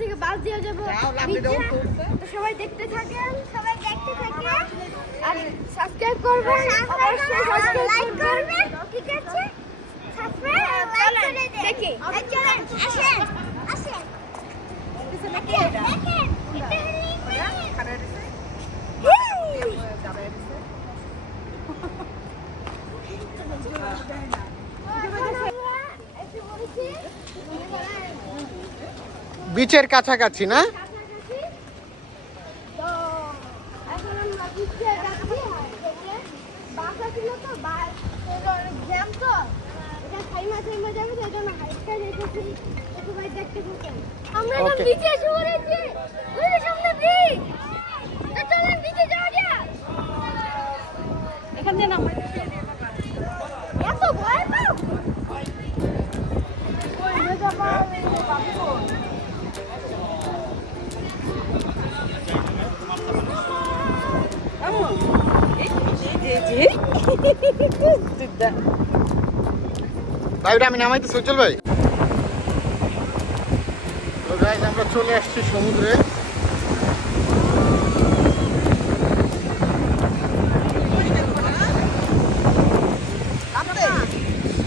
থেকে বাস দিয়ে যাবো, সবাই দেখতে থাকেন, আর সাবস্ক্রাইব করবেন, লাইক করবেন, ঠিক আছে? দেখি আসেন আসেন বিচের কাছাকাছি না? আমরা এখন বিচে এসে পড়েছি। ওই যে সামনে বিচ, চলেন বিচে যাওয়া যাক। এখান দিয়ে নামা এত ভয় পাও? ভাইরা আমি নামাইতে চল ভাই। তো গাইস আমরা চলে আসছি সমুদ্রে।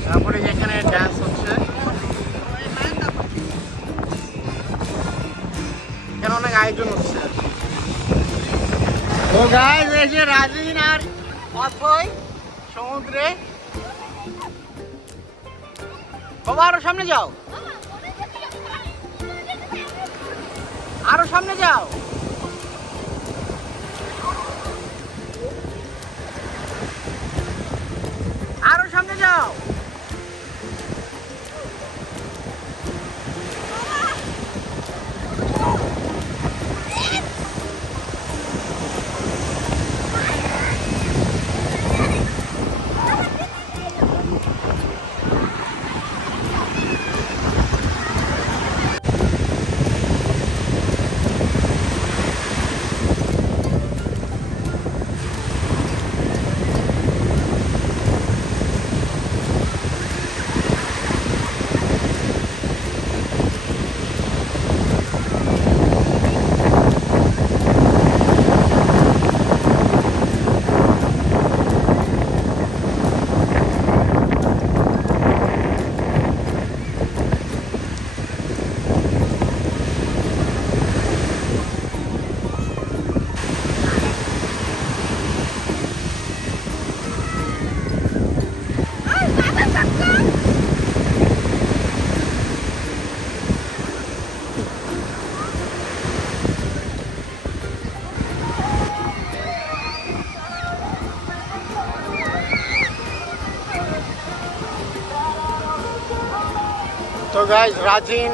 তারপরে এখানে ডান্স হচ্ছে, এখানে অনেক আয়োজন হচ্ছে। তো গাইস এসে রাজিন আর অথই সমুদ্রে। বাবা আরো সামনে যাও, আরো সামনে যাও। আরো সামনে যাও। তো গাইজ রাজিন,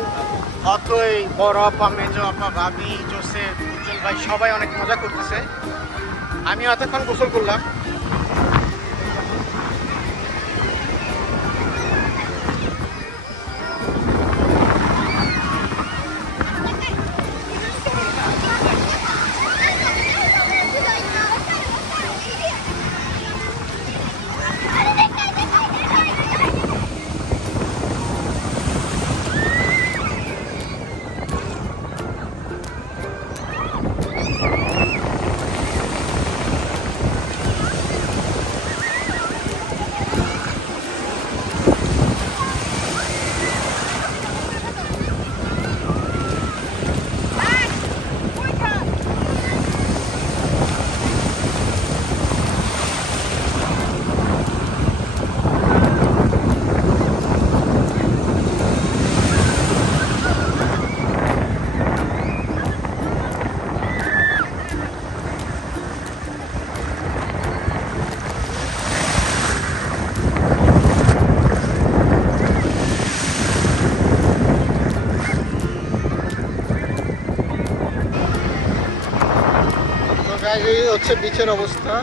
অতই, বড় আপা, মেজো আপা, ভাবি, জোসেফ, উজ্জ্বল ভাই সবাই অনেক মজা করতেছে। আমি এতক্ষণ গোসল করলাম। এই হচ্ছে বিচের অবস্থা।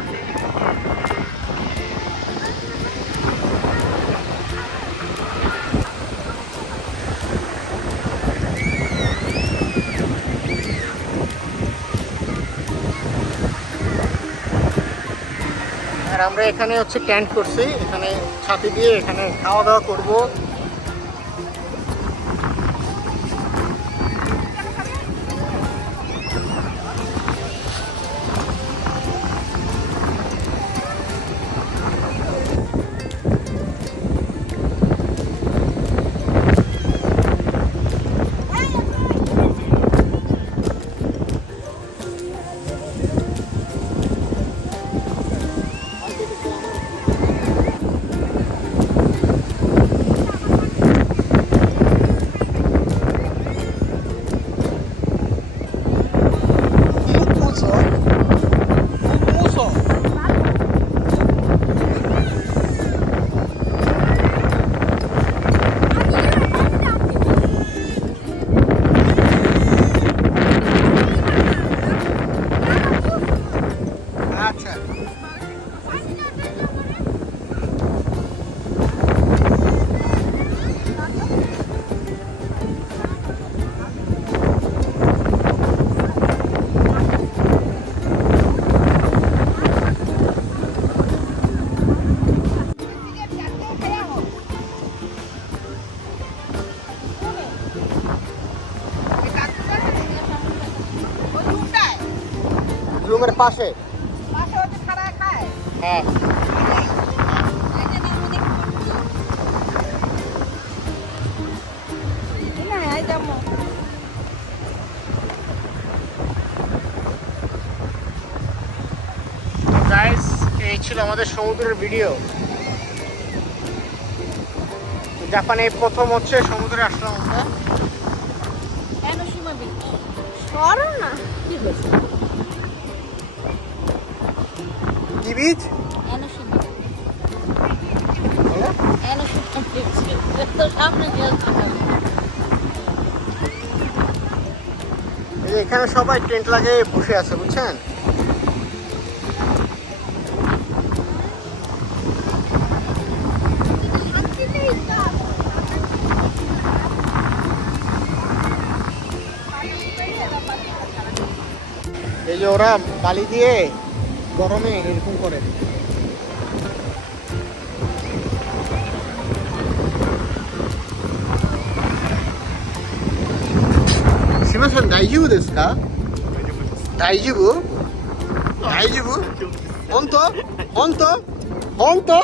আর আমরা এখানে হচ্ছে টেন্ট করছি, এখানে ছাতি দিয়ে এখানে খাওয়া দাওয়া করবো। আচ্ছা, রুমের পাশে। হ্যাঁ, গাইস এই ছিল আমাদের সমুদ্রের ভিডিও। জাপানে প্রথম হচ্ছে সমুদ্রে আসলাম আমরা। কি বীজ? এই যে এখানে সবাই টেন্ট লাগিয়ে বসে আছে, বুঝছেন? এই যে ওরা বালি দিয়ে গরমে এরকম করে। সীমাসন দাইজিবু দেশু কা? দাইজিবু? দাইজিবু? হন্তো? হন্তো? হন্তো?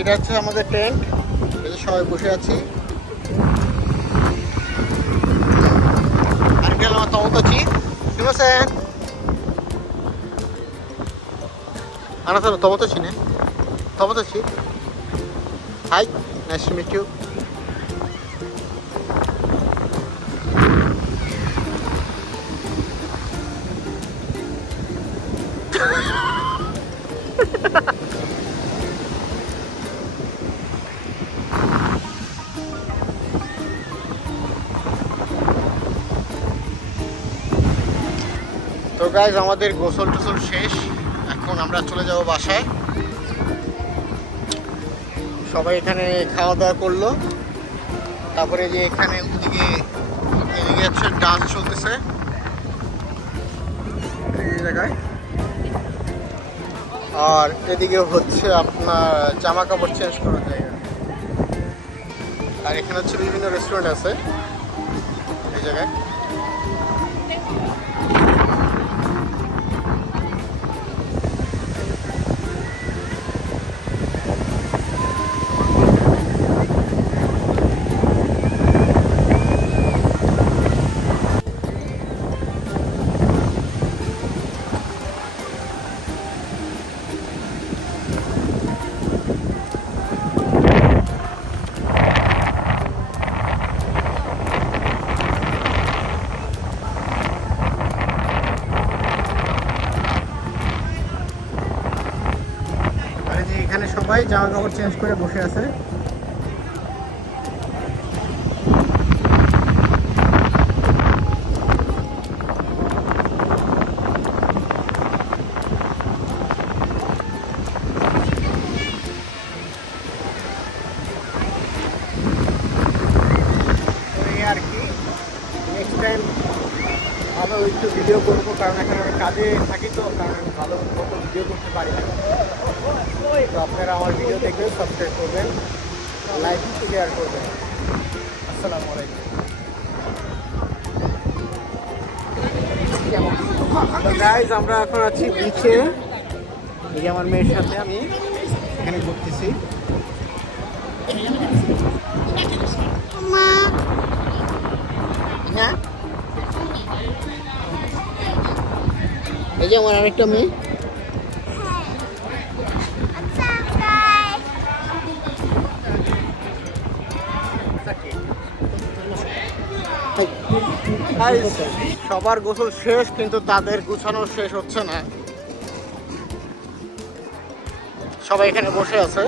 এটা হচ্ছে আমাদের টেন্ট, এতে সবাই বসে আছি। আর গেল আমার তমতাচি, সিমাসেন আনাসান তমতাচি নে, তমতাচি। Hi, nice to meet you. তো গাইজ আমাদের গোসল টোসল শেষ, এখন আমরা চলে যাব বাসায়। সবাই এখানে খাওয়া দাওয়া করলো, তারপরে যে এখানে এদিকে হচ্ছে ডান্স চলতেছে এই জায়গায়, আর এদিকে হচ্ছে আপনার জামা কাপড় চেঞ্জ করার জায়গা। আর এখানে হচ্ছে বিভিন্ন রেস্টুরেন্ট আছে এই জায়গায়। এখানে সবাই জামা কাপড় চেঞ্জ করে বসে আছে। কারণ এখন আমি কাজে থাকি, তো কারণ আমি ভালো মতো ভিডিও করতে পারি না। তো আপনারা আমার ভিডিও দেখবেন, সাবস্ক্রাইব করবেন, লাইক শেয়ার করবেন। আসসালামু আলাইকুম। তো গাইজ আমরা এখন আছি বিচে, এই যে আমার মেয়ের সাথে আমি এখানে ঘুরতেছি। হ্যাঁ, এই যে আমার আরেকটা মেয়ে। সবার গোসল শেষ, কিন্তু তাদের গুছানো শেষ হচ্ছে না। সবাই এখানে বসে আছে।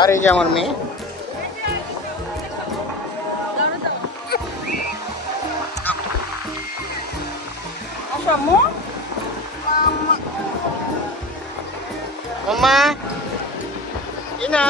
আর এই যে আমার মেয়ে। মামা ইনা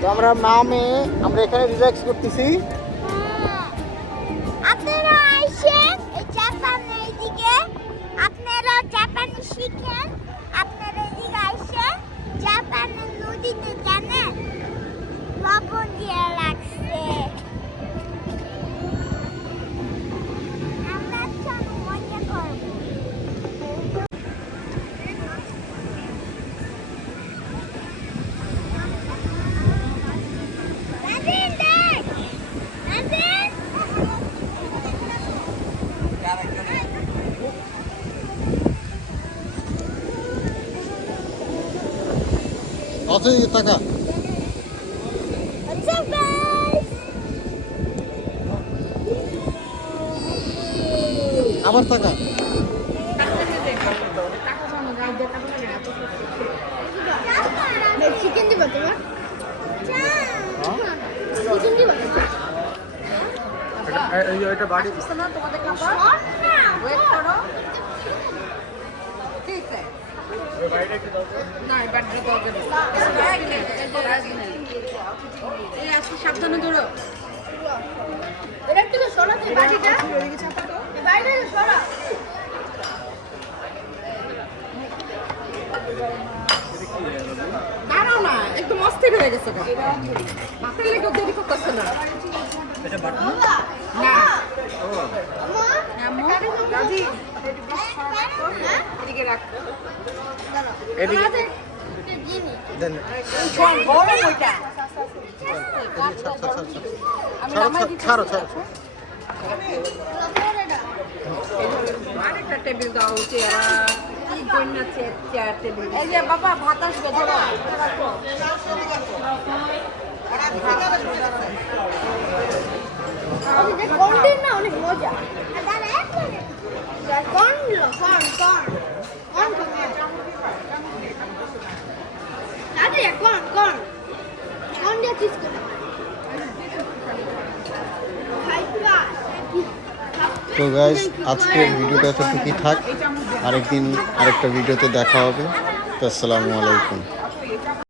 তো আমরা মা মেয়ে আমরা এখানে রিল্যাক্স করতেছি। আপনারা আসেন এই জাপানের এদিকে, আপনারা জাপানি শিখেন, আপনারা এদিকে আসেন। জাপানের নদীতে জানেন লবণ দিয়ে রাখছে। আমরা চলো মজা করবো। আছে টাকা What's up, guys? আমার টাকা চিকেন দিবা তোমার? চিকেন দিবা? এটা বাড়ি তোমাদের খাবার ওয়েট করো। ঠিক আছে না, ব্যাটারি তো হবে এই আসি সাবধানে ধরো। এটা থেকে সরাতে বাটিটা এই বাইরে সরা। দাঁড়াও না, একদম অস্থির হয়ে গেছে মাথার লেগে দেরি করতেছে না। না আম্মু দাদি এদিকে রাখ। এদিকে দেন গরম ওইটা ছাড়ো ছাড়ো। আরেকটা টেবিল দাও, চেয়ার চেয়ার টেবিল। এই যে বাবা ভাত আসবে ধরো। কন্টেন্ট না অনেক মজা। কর্ন লো কর্ন কর্ন কর্ন আরে কর্ন কর্ন কর্ন দিয়ে চিজ করে খাইবা। তো গাইজ আজকের ভিডিওটা এতটুকুই থাক, আরেকদিন আরেকটা ভিডিওতে দেখা হবে। তো আসসালামু আলাইকুম।